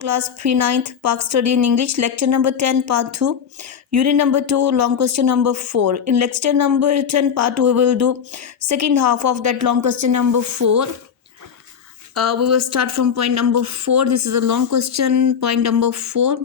Class 3 9th Park Study in English, lecture number 10 part 2, unit number 2, long question number 4. In lecture number 10 part 2 we will do second half of that long question number 4. We will start from point number 4. This is a long question, point number 4.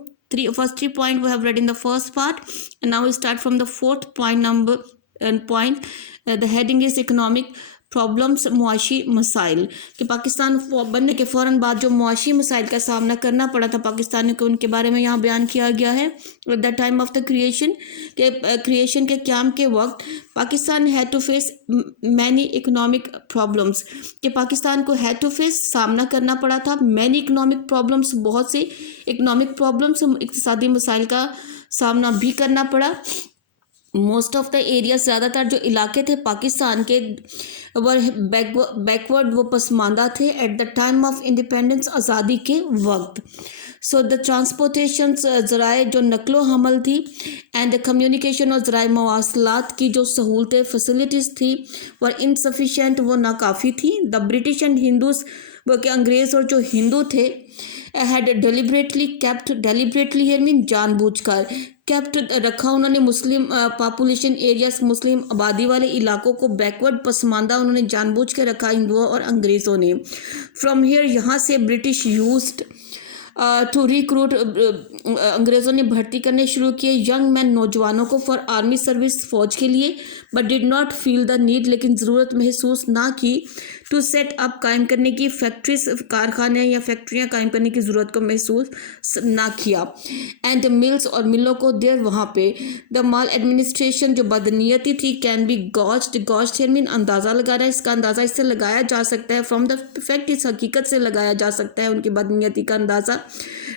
First three points we have read in the first part, and now we start from the fourth point number and point. The heading is economic problems मुआशी मसाइल कि पाकिस्तान बनने के फ़ौरन बाद जो मुआशी मसाइल का सामना करना पड़ा था पाकिस्तानियों को, उनके बारे में यहाँ बयान किया गया है. At the time of the creation के क़याम के वक्त Pakistan had to face many economic problems कि पाकिस्तान को हैड टू फेस सामना करना पड़ा था मैनी इकोनॉमिक प्रॉब्लम्स, बहुत से इकोनॉमिक प्रॉब्लम्स, इक़्तिसादी मसाइल का सामना भी करना पड़ा. मोस्ट ऑफ द एरिया, ज़्यादातर जो इलाके थे पाकिस्तान के वर बैकवर्ड, वो पसमानदा थे eight the time of independence, आज़ादी के वक्त. सो द ट्रांसपोर्टेशन, ज़राए जो नकलो हमल थी, एंड द कम्युनिकेशन और ज़राए मवासलात की जो सहूलतें फैसिलिटीज़ थी वर इनसफिशेंट, वो नाकाफ़ी थी. द ब्रिटिश एंड हिंदूज़, वो के अंग्रेज़ और जो हिंदू थे, हैड डेलिबरेटली हियर मीन जानबूझकर, कैप्ट रखा उन्होंने मुस्लिम पॉपुलेशन एरियाज, मुस्लिम आबादी वाले इलाकों को बैकवर्ड, पसमानदा उन्होंने जानबूझ के रखा हिंदुओं और अंग्रेज़ों ने. फ्रॉम हियर, यहाँ से ब्रिटिश यूज्ड टू रिक्रूट, अंग्रेज़ों ने भर्ती करने शुरू किए यंग मैन, नौजवानों को, फॉर आर्मी सर्विस, फ़ौज के लिए. But did not feel the need, लेकिन ज़रूरत महसूस ना की, टू सेट अप, कायम करने की, फैक्ट्रीज, कारखाने या फैक्ट्रियाँ कायम करने की ज़रूरत को महसूस ना किया. एंड मिल्स, और मिलों को देर वहाँ पे. द माल एडमिनिस्ट्रेशन, जो बदनीयती थी, कैन बी गॉस्ट मीन अंदाज़ा लगा रहा है, इसका अंदाज़ा इससे लगाया जा सकता है. फ्रॉम द फैक्ट, इस हकीकत से लगाया जा सकता है उनकी बदनीयती का अंदाज़ा.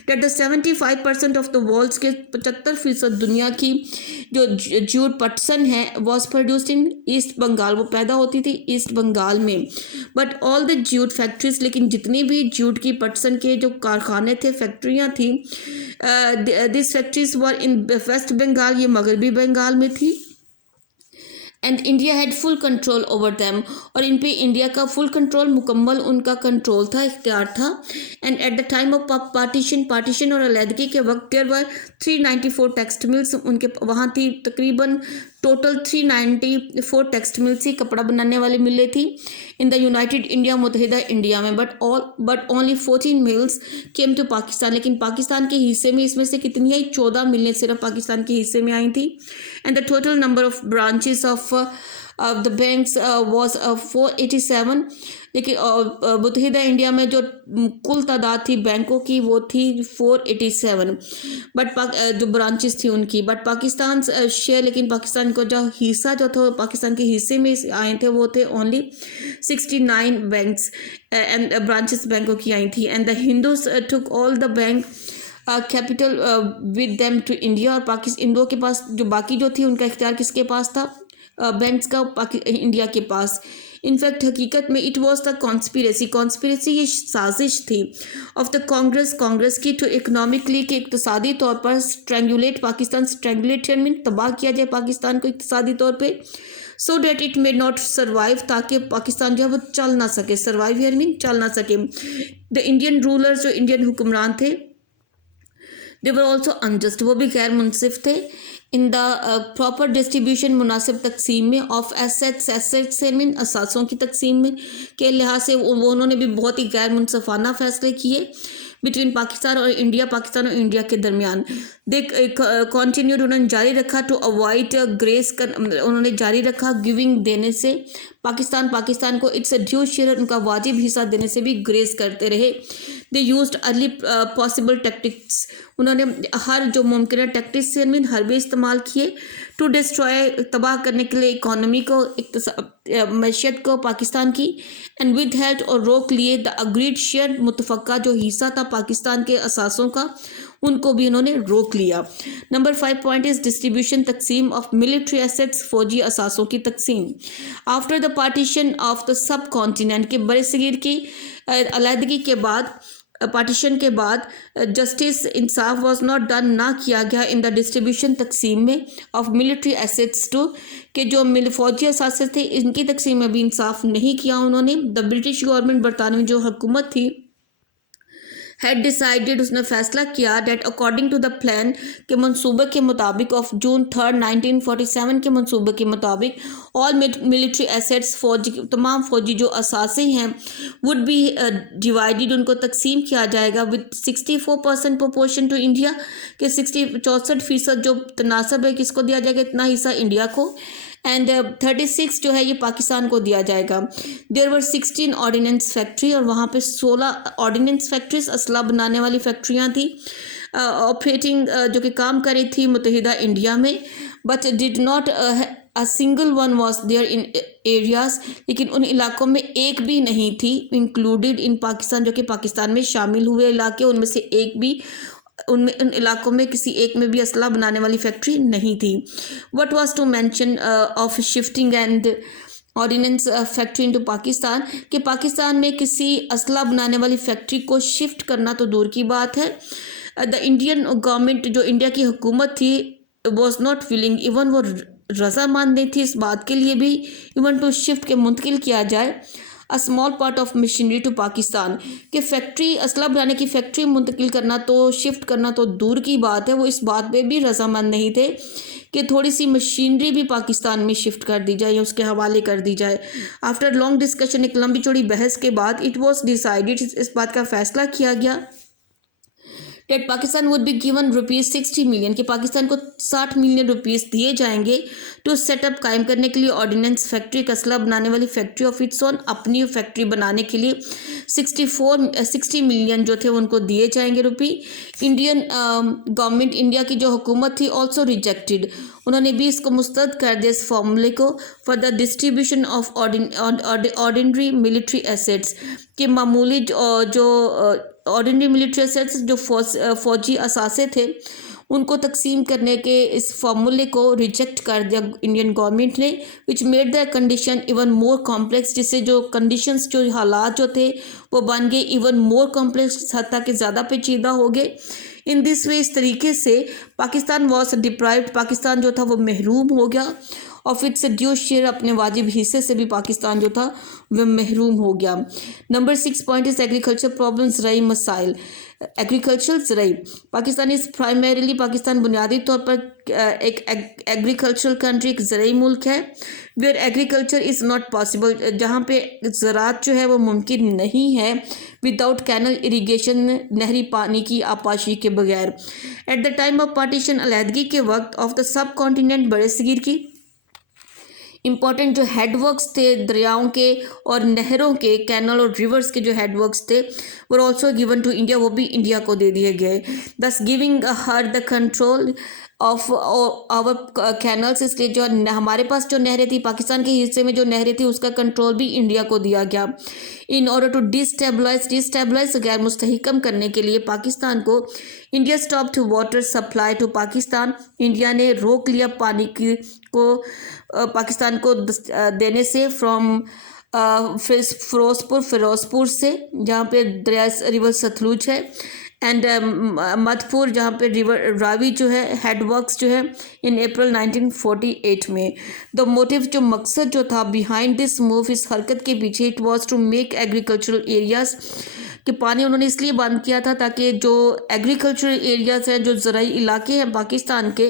That the 75% of the world's के 75% दुनिया की जो जूट पटसन है was produced in East Bengal, वो पैदा होती थी ईस्ट बंगाल में. But all the jute factories, लेकिन जितनी भी जूट की पटसन के जो कारखाने थे, फैक्ट्रियाँ थी, this factories were in West Bengal, ये मगरबी बंगाल में थी. And India had full control over them, और इन पे इंडिया का फुल कंट्रोल, मुकम्मल उनका कंट्रोल था, इख्तियार था. And eight the time of partition और अलहदगी के वक्त देयर वर 394 टेक्सट मिल्स, उनके वहाँ थी तकरीबन टोटल 394 टेक्सट मिल्स थी, कपड़ा बनाने वाली मिलें थी इन द यूनाइटेड इंडिया, मुत्तहिदा इंडिया में. But only 14 mills came to Pakistan, लेकिन पाकिस्तान के हिस्से में इसमें से कितनी आई, 14 मिलें सिर्फ पाकिस्तान के हिस्से में आई थी. And the total number of branches of the banks was 487, लेकिन मुत्तहिदा इंडिया में जो कुल तादाद थी बैंकों की वो थी 487, बट जो ब्रांचेस थी उनकी. बट पाकिस्तान शेयर, लेकिन पाकिस्तान को जो हिस्सा जो था पाकिस्तान के हिस्से में आए थे वो थे ओनली 69 बैंक्स एंड ब्रांचेस बैंकों की आई थी. And the Hindus took all the bank capital with them to India, और हिंदुओं के पास जो बाकी जो थी उनका इख्तियार किसके पास था, बैंक्स का इंडिया के पास. इनफैक्ट हकीकत में इट वॉज द कॉन्स्पिरेसी, ये साजिश थी ऑफ द कांग्रेस की, टू इकनॉमिकली, के इक्तसादी तौर पर स्ट्रेंगुलेट पाकिस्तान, स्ट्रेंगुलेट मीन तबाह किया जाए पाकिस्तान को इक्तसादी तौर पे, so that it may not survive, ताकि पाकिस्तान जो है वो चल ना सके, सर्वाइव हियर मीन चल ना सके. द इंडियन रूलर्स, जो इंडियन हुक्मरान थे, दे वर ऑल्सो अनजस्ट, वो भी गैर मुनसिफ थे. इन द प्रॉपर डिस्ट्रीब्यूशन, मुनासिब तकसीम में, ऑफ एसेट्स मीन असासों की तकसीम में के लिहाज से वो उन्होंने भी बहुत ही गैर मुनसफाना फैसले किए बिटवीन पाकिस्तान और इंडिया के दरमियान. देख कॉन्टीन्यूड, उन्होंने जारी रखा, टू अवॉइड ग्रेस कर, उन्होंने जारी रखा गिविंग, देने से, पाकिस्तान को इट्स ड्यू शेयर, उनका वाजिब हिस्सा देने से भी ग्रेस करते रहे. They used early possible tactics, उन्होंने हर जो मुमकिन टैक्टिक्स से मीन हरबे इस्तेमाल किए, टू डिस्ट्रॉय, तबाह करने के लिए इकोनॉमी को, मैशियत को पाकिस्तान की. एंड विद हेल्प, और रोक लिए, द अग्रीड शेयर, मुतफ़क्का जो हिस्सा था पाकिस्तान के असासों का, उनको भी उन्होंने रोक लिया. नंबर 5 पॉइंट इज डिस्ट्रीब्यूशन, तकसीम ऑफ मिलिट्री एसेट्स, फौजी असासों की तकसीम. After the partition of the sub continent, के बड़े सगीर की अलहदगी के बाद, पार्टीशन के बाद, justice, Insaf was not done, ना किया गया इन द डिस्ट्रीब्यूशन, तकसीम में, ऑफ मिलिट्री एसेट्स टू, के जो फौजी असासे थे इनकी तकसीम में भी इंसाफ नहीं किया उन्होंने. द ब्रिटिश गवर्नमेंट, बरतानवी जो हुकूमत थी, हैड डिसाइडेड, उसने फैसला किया that according to the plan, के मंसूबे के मुताबिक ऑफ जून 3, 1947 के मंसूबे के मुताबिक ऑल मिलिट्री एसेट्स, फौजी तमाम फौजी जो असासे हैं वुड बी डिवाइडेड, उनको तकसीम किया जाएगा विद 64% प्रोपोर्शन टू इंडिया, के 64% जो तनासब है किसको दिया जाएगा, इतना हिस्सा इंडिया को, एंड 36 जो है ये पाकिस्तान को दिया जाएगा। देयर वर 16 ऑर्डिनेंस फैक्ट्री, और वहाँ पे 16 ऑर्डिनेंस फैक्ट्रीज, असला बनाने वाली फैक्ट्रियाँ थी, ऑपरेटिंग जो कि काम कर रही थी मुत्तहिदा इंडिया में, but did not a single one was there in areas, लेकिन उन इलाकों में एक भी नहीं थी इंक्लूडेड इन पाकिस्तान, जो कि पाकिस्तान में शामिल हुए इलाके, उनमें से एक भी उन इलाकों में किसी एक में भी असला बनाने वाली फैक्ट्री नहीं थी। What was to mention of shifting and ordinance factory into Pakistan, कि पाकिस्तान में किसी असला बनाने वाली फैक्ट्री को शिफ्ट करना तो दूर की बात है, द इंडियन गवर्नमेंट, जो इंडिया की हुकूमत थी, वॉज नॉट विलिंग, इवन वो रजामंद नहीं थी इस बात के लिए भी, इवन टू शिफ्ट के मुंतकिल किया जाए a small part of machinery to Pakistan, कि फैक्ट्री असला बनाने की फैक्ट्री मुंतकिल करना तो शिफ्ट करना तो दूर की बात है, वो इस बात पे भी रजामंद नहीं थे कि थोड़ी सी मशीनरी भी पाकिस्तान में शिफ्ट कर दी जाए या उसके हवाले कर दी जाए। आफ्टर लॉन्ग डिस्कशन, एक लंबी चौड़ी बहस के बाद, इट वॉज डिसाइडेड, इस बात का फैसला किया गया that Pakistan would be given ₹60 million, कि पाकिस्तान को 60 मिलियन रुपीज़ दिए जाएंगे टू सेटअप, कायम करने के लिए ऑर्डिनेंस फैक्ट्री, कसला बनाने वाली फैक्ट्री ऑफ इट्स ओन, अपनी फैक्ट्री बनाने के लिए 60 मिलियन जो थे उनको दिए जाएंगे रुपी। इंडियन गवर्नमेंट, इंडिया की जो हुकूमत थी, ऑल्सो रिजेक्टेड, उन्होंने भी इसको मुस्तरद कर दिया इस फॉर्मूले को, for the distribution of ordinary military assets, के मामूली जो ऑर्डिनरी मिलिट्री एसेट्स जो फौजी असासे थे उनको तकसीम करने के इस फार्मूले को रिजेक्ट कर दिया इंडियन गवर्नमेंट ने, which made the condition even more complex, जिससे जो कंडीशंस, जो हालात जो थे वो बन गए इवन मोर कॉम्प्लेक्स, हत्ता के ज़्यादा पेचीदा हो गए। इन दिस वे, इस तरीके से पाकिस्तान वॉज डिप्राइव्ड, पाकिस्तान जो था वो महरूम हो गया, ऑफ इट्स ड्यू शेयर, अपने वाजिब हिस्से से भी पाकिस्तान जो था वह महरूम हो गया। Number 6 point is agriculture problems, ज़राई मसाइल, एग्रीकल्चर ज़राई, पाकिस्तान इज़ प्राइमरीली, पाकिस्तान बुनियादी तौर पर एक एग्रीकल्चरल कंट्री, एक ज़राई मुल्क है, where agriculture is not possible, जहाँ पे ज़राअत जो है वो मुमकिन नहीं है विदाउट कैनल इरीगेशन, नहरी पानी की आपाशी के बगैर। At the time of partition, अलहदगी के वक्त ऑफ द सब कॉन्टिनेंट, बड़े सगीर की इम्पॉर्टेंट जो हेडवर्क्स थे दरियाओं के और नहरों के, कैनल और रिवर्स के जो हेडवर्क्स थे, were also given to India, वो भी इंडिया को दे दिए गए, thus giving her the control of our canals, इसलिए जो हमारे पास जो नहरें थी, पाकिस्तान के हिस्से में जो नहरें थी उसका कंट्रोल भी इंडिया को दिया गया। इन ऑर्डर टू डिस्टेबलाइज गैर मुस्तहकम करने के लिए पाकिस्तान को, India stopped water supply to Pakistan, India ने रोक लिया पानी की को पाकिस्तान को देने से फ्रॉम फिरोजपुर से, जहाँ पे दरिया रिवर सतलुज है, एंड मधपुर, जहाँ पे रिवर रावी जो है हेडवर्क्स जो है, इन अप्रैल 1948 में। द मोटिव, जो मकसद जो था बिहाइंड दिस मूव, इस हरकत के पीछे, it was to make agricultural areas, कि पानी उन्होंने इसलिए बंद किया था ताकि जो एग्रीकल्चरल एरियाज हैं, जो ज़राई इलाके हैं पाकिस्तान के,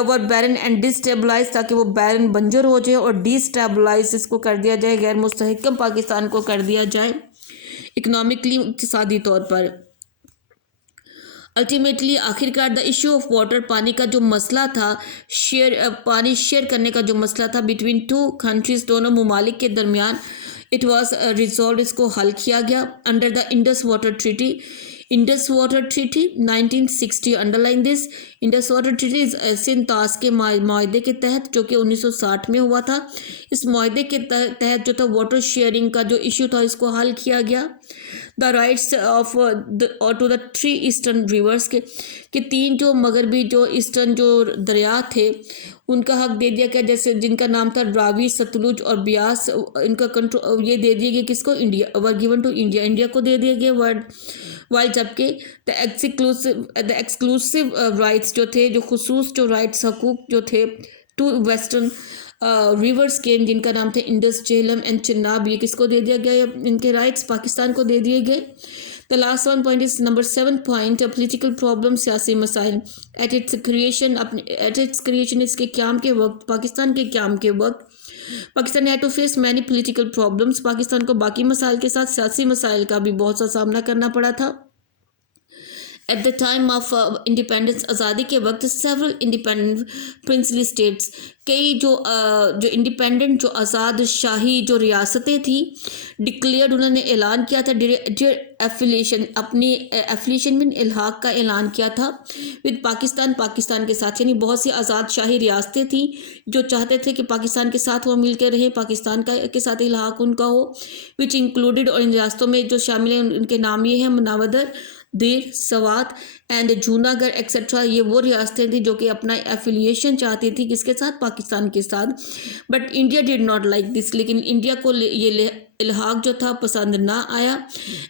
वर बैरन एंड डिस्टेबलाइज, ताकि वो बैरन बंजर हो जाए, और डिस्टेबलाइज इसको कर दिया जाए, गैर मुस्तहकम पाकिस्तान को कर दिया जाए इकनॉमिकली, इक़्तिसादी तौर पर। अल्टीमेटली, आखिरकार द इशू ऑफ वाटर, पानी का जो मसला था, पानी शेयर करने का जो मसला था बिटवीन टू कंट्रीज, दोनों ममालिक के दरमियान, इट वाज रिजॉल्व, इसको हल किया गया under the Indus water treaty. Indus water treaty 1960, underline this, Indus water treaty सिंतास के माहदे के तहत, जो कि 1960 में हुआ था। इस माहदे के तहत जो था वाटर शेयरिंग का जो इशू था इसको हल किया गया। The rights of to the 3 eastern rivers के 3 जो मगरबी जो ईस्टर्न जो दरिया थे उनका हक दे दिया गया, जैसे जिनका नाम था रावी, सतलुज और ब्यास, इनका कंट्रोल ये दे दिए गए किसको, India, were given to India, India को दे दिए गए वर्ड, वाइल जबकि द एक्सक्लूसिव राइट्स जो थे, जो खुसूस जो राइट्स हकूक जो थे टू वेस्टर्न रिवर्स के, जिनका नाम थे इंडस, झेलम एंड चिनाब, ये किसको दे दिया गया, इनके राइट्स पाकिस्तान को दे दिए गए। The last one point is number 7 point, political problem, सियासी मसाइल. At its creation इसके क़याम के वक्त, पाकिस्तान के क़याम के वक्त, Pakistan had to face many political problems. Pakistan को बाकी मसाइल के साथ सियासी मसाइल का भी बहुत सा सामना करना पड़ा था. At the time of independence, आज़ादी के वक्त several independent princely states, कई जो इंडिपेंडेंट जो आज़ाद शाही जो रियासतें थी, डिक्लेयर्ड, उन्होंने ऐलान किया था एफिलिएशन, अपनी एफिलिएशन में इल्हाक का ऐलान किया था विद पाकिस्तान, पाकिस्तान के साथ. यानी बहुत सी आज़ाद शाही रियासतें थी जो चाहते थे कि पाकिस्तान के साथ वो मिलकर रहें, पाकिस्तान के साथ इल्हाक उनका हो, विच इंक्लूडेड, और इन रियासतों में जो शामिल हैं उनके नाम ये हैं: मुनावदर, देर, सवात एंड जूनागढ़ एक्सेट्रा. ये वो रियासतें थी जो कि अपना एफिलिएशन चाहती थी किसके साथ? पाकिस्तान के साथ. But India did not like this, लेकिन इंडिया को ये इल्हाक जो था पसंद ना आया.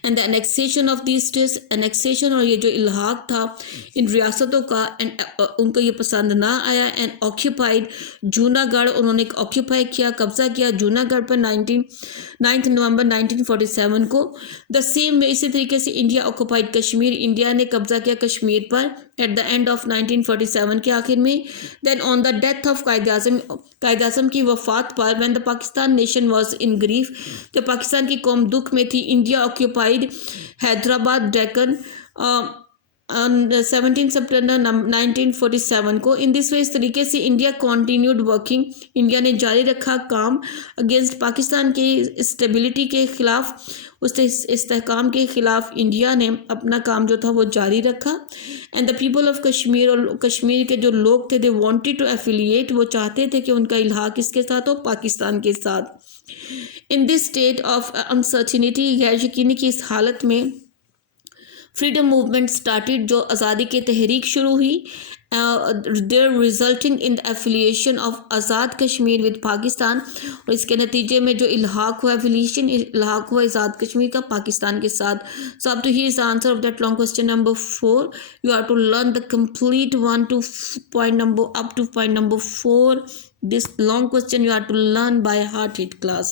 And the annexation of this states, annexation और ये जो इल्हाक था इन रियासतों का, एंड उनको ये पसंद ना आया. एंड ऑक्यूपाइड जूनागढ़, उन्होंने ऑक्यूपाई किया, कब्जा किया जूनागढ़ पर 9 नवंबर 1947 को. द सेम वे, इसी तरीके से इंडिया ऑक्यूपाइड कश्मीर, इंडिया ने कब्जा किया कश्मीर पर एट द एंड ऑफ 1947 के आखिर में. Then on the death of Quaid Azam की वफात पर, when the Pakistan nation was in grief, जब पाकिस्तान की कौम दुख में थी, इंडिया ऑक्यूपाइड हैदराबाद, डेक्कन 17 सितंबर 1947 को. इन दिस वे, इस तरीके से इंडिया कॉन्टीन्यूड वर्किंग, इंडिया ने जारी रखा काम अगेंस्ट पाकिस्तान की स्टेबिलिटी के ख़िलाफ़, उस इस्तेहकाम के ख़िलाफ़ इंडिया ने अपना काम जो था वो जारी रखा. And the people of Kashmir, और कश्मीर के जो लोग थे, दे वांटेड टू एफिलिएट, वो चाहते थे कि उनका इल्हाक किसके साथ हो? पाकिस्तान के साथ. In this state of uncertainty, गैर यकीनी की इस हालत में, फ्रीडम मूवमेंट स्टार्टेड, जो आज़ादी की तहरीक शुरू हुई, there resulting in the affiliation of Azad Kashmir with Pakistan, और इसके नतीजे में जो इल्हाक हुआ, एफिलिएशन इल्हाक हुआ आज़ाद कश्मीर का पाकिस्तान के साथ. सो अब तो here is answer of that long question number 4. You have to learn the complete 1 to point number up to point number 4. This long question you have to learn by heart it class.